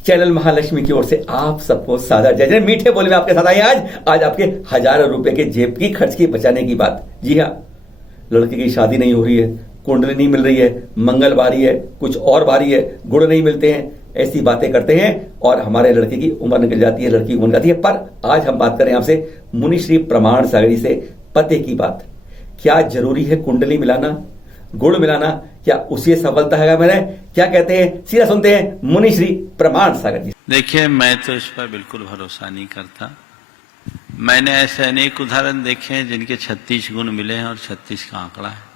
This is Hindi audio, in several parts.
चैनल महालक्ष्मी की ओर से आप सबको सादर जय जय। मीठे बोले में आपके साथ आए आज आपके हजारों रुपए के जेब की खर्च की बचाने की बात। जी हाँ, लड़के की शादी नहीं हो रही है, कुंडली नहीं मिल रही है, मंगल भारी है, कुछ और भारी है, गुड़ नहीं मिलते हैं, ऐसी बातें करते हैं और हमारे लड़के की उम्र निकल जाती है, लड़की उम्र जाती है। पर आज हम बात करें आपसे मुनिश्री प्रमाण सागरी से पते की बात। क्या जरूरी है कुंडली मिलाना, गुड़ मिलाना, क्या उसी सफलता है? मैंने क्या कहते हैं, सीधा सुनते हैं मुनिश्री प्रमाण सागर जी। देखिए, मैं तो इस पर बिल्कुल भरोसा नहीं करता। मैंने ऐसे अनेक उदाहरण देखे हैं जिनके 36 गुण मिले हैं और 36 का आंकड़ा है।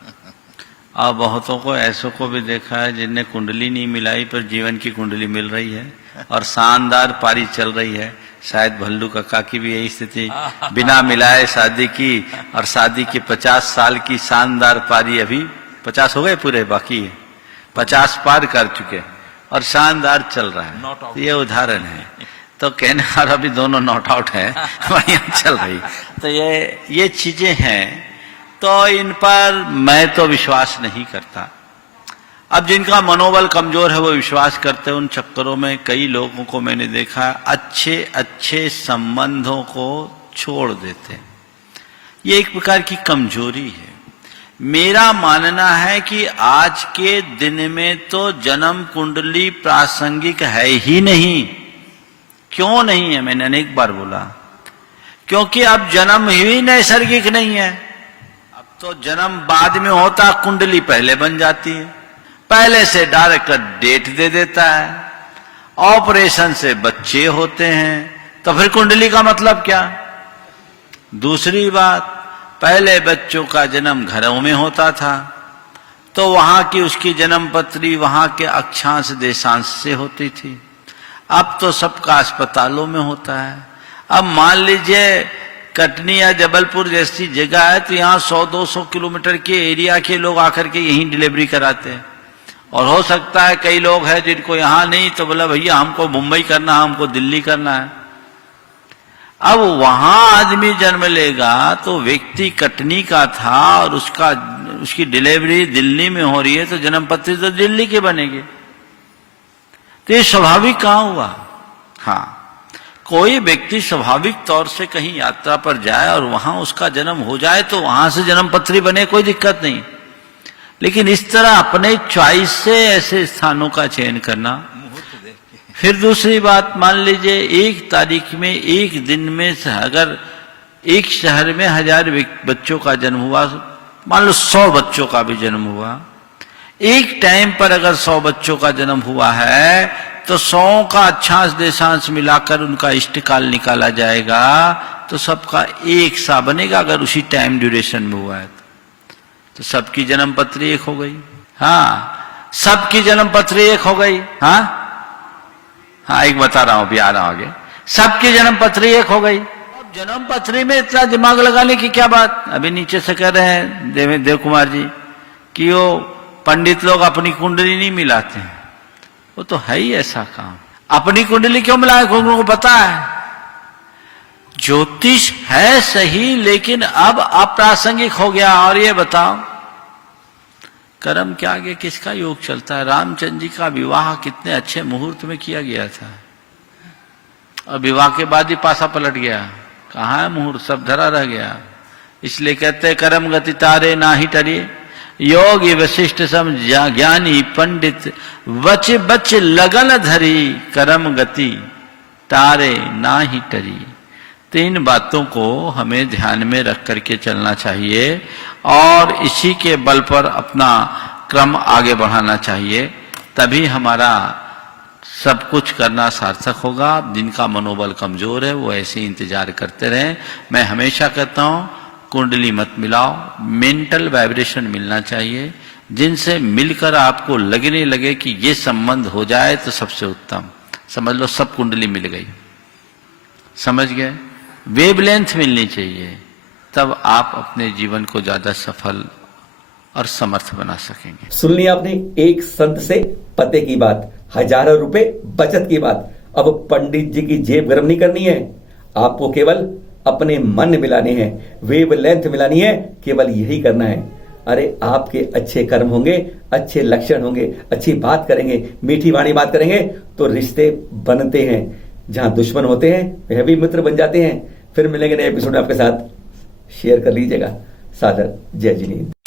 और बहुतों को ऐसों को भी देखा है जिनने कुंडली नहीं मिलाई पर जीवन की कुंडली मिल रही है और शानदार पारी चल रही है। शायद भल्लू काका की भी यही स्थिति, बिना मिलाए शादी की और शादी की 50 साल की शानदार पारी, अभी 50 हो गए पूरे, बाकी है 50 पार कर चुके और शानदार चल रहा है। तो ये उदाहरण है। तो कहने और अभी दोनों नॉट आउट है, बढ़िया चल रही। तो ये चीजें हैं, तो इन पर मैं तो विश्वास नहीं करता। अब जिनका मनोबल कमजोर है वो विश्वास करते हैं। उन चक्करों में कई लोगों को मैंने देखा, अच्छे अच्छे संबंधों को छोड़ देते हैं। ये एक प्रकार की कमजोरी है। मेरा मानना है कि आज के दिन में तो जन्म कुंडली प्रासंगिक है ही नहीं। क्यों नहीं है? मैंने अनेक बार बोला, क्योंकि अब जन्म ही नैसर्गिक नहीं है। अब तो जन्म बाद में होता, कुंडली पहले बन जाती है, पहले से डायरेक्ट डेट दे देता है, ऑपरेशन से बच्चे होते हैं, तो फिर कुंडली का मतलब क्या? दूसरी बात, पहले बच्चों का जन्म घरों में होता था, तो वहां की उसकी जन्म पत्री वहां के अक्षांश देशांश से होती थी। अब तो सबका अस्पतालों में होता है। अब मान लीजिए कटनी या जबलपुर जैसी जगह है तो यहाँ 100-200 किलोमीटर के एरिया के लोग आकर के यहीं डिलीवरी कराते हैं। और हो सकता है कई लोग हैं जिनको यहाँ नहीं, तो बोला भैया हमको मुंबई करना है, हमको दिल्ली करना है। अब वहां आदमी जन्म लेगा तो व्यक्ति कटनी का था और उसकी डिलीवरी दिल्ली में हो रही है, तो जन्म पत्री तो दिल्ली के बनेंगे। तो ये स्वाभाविक कहां हुआ? हाँ, कोई व्यक्ति स्वाभाविक तौर से कहीं यात्रा पर जाए और वहां उसका जन्म हो जाए तो वहां से जन्म पत्री बने, कोई दिक्कत नहीं। लेकिन इस तरह अपने चॉइस से ऐसे स्थानों का चयन करना। फिर दूसरी बात, मान लीजिए 1 तारीख में, एक दिन में अगर एक शहर में 1000 बच्चों का जन्म हुआ, मान लो 100 बच्चों का भी जन्म हुआ, एक टाइम पर अगर 100 बच्चों का जन्म हुआ है तो 100 का अक्षांश देशांश मिलाकर उनका इष्टकाल निकाला जाएगा, तो सबका एक सा बनेगा। अगर उसी टाइम ड्यूरेशन में हुआ है तो सबकी जन्म पत्री एक हो गई। हाँ, सबकी जन्म पत्री एक हो गई। हाँ, एक बता रहा हूं, अभी आ रहा हूं आगे। सबकी जन्म पत्री एक हो गई। अब जन्म पत्री में इतना दिमाग लगाने की क्या बात? अभी नीचे से कह रहे हैं देव कुमार जी कि वो पंडित लोग अपनी कुंडली नहीं मिलाते हैं। वो तो है ही ऐसा काम। अपनी कुंडली क्यों मिलाए? उनको पता है ज्योतिष है सही, लेकिन अब अप्रासंगिक हो गया। और ये बताओ, कर्म के आगे किसका योग चलता है? रामचंद्र जी का विवाह कितने अच्छे मुहूर्त में किया गया था और विवाह के बाद ही पासा पलट गया। कहाँ है मुहूर्त? सब धरा रह गया। इसलिए कहते हैं कर्म गति तारे ना ही टरी, योगी वशिष्ठ सम ज्ञानी पंडित वच बच लगन धरी, कर्म गति तारे ना ही टरी। 3 बातों को हमें ध्यान में रख करके चलना चाहिए और इसी के बल पर अपना क्रम आगे बढ़ाना चाहिए, तभी हमारा सब कुछ करना सार्थक होगा। जिनका मनोबल कमजोर है वो ऐसे ही इंतजार करते रहें। मैं हमेशा कहता हूं, कुंडली मत मिलाओ, मेंटल वाइब्रेशन मिलना चाहिए, जिनसे मिलकर आपको लगने लगे कि ये संबंध हो जाए तो सबसे उत्तम। समझ लो सब कुंडली मिल गई, समझ गए? वेवलेंथ मिलनी चाहिए, तब आप अपने जीवन को ज्यादा सफल और समर्थ बना सकेंगे। सुन लिया आपने एक संत से पते की बात, हजारों रुपए बचत की बात। अब पंडित जी की जेब गर्म नहीं करनी है, आपको केवल अपने मन मिलाने हैं, वेवलेंथ मिलानी है, केवल यही करना है। अरे आपके अच्छे कर्म होंगे, अच्छे लक्षण होंगे, अच्छी बात करेंगे, मीठी वाणी बात करेंगे तो रिश्ते बनते हैं। जहां दुश्मन होते हैं वह भी मित्र बन जाते हैं। फिर मिलेंगे नए एपिसोड में आपके साथ। शेयर कर लीजिएगा। सादर जय जिनेंद्र।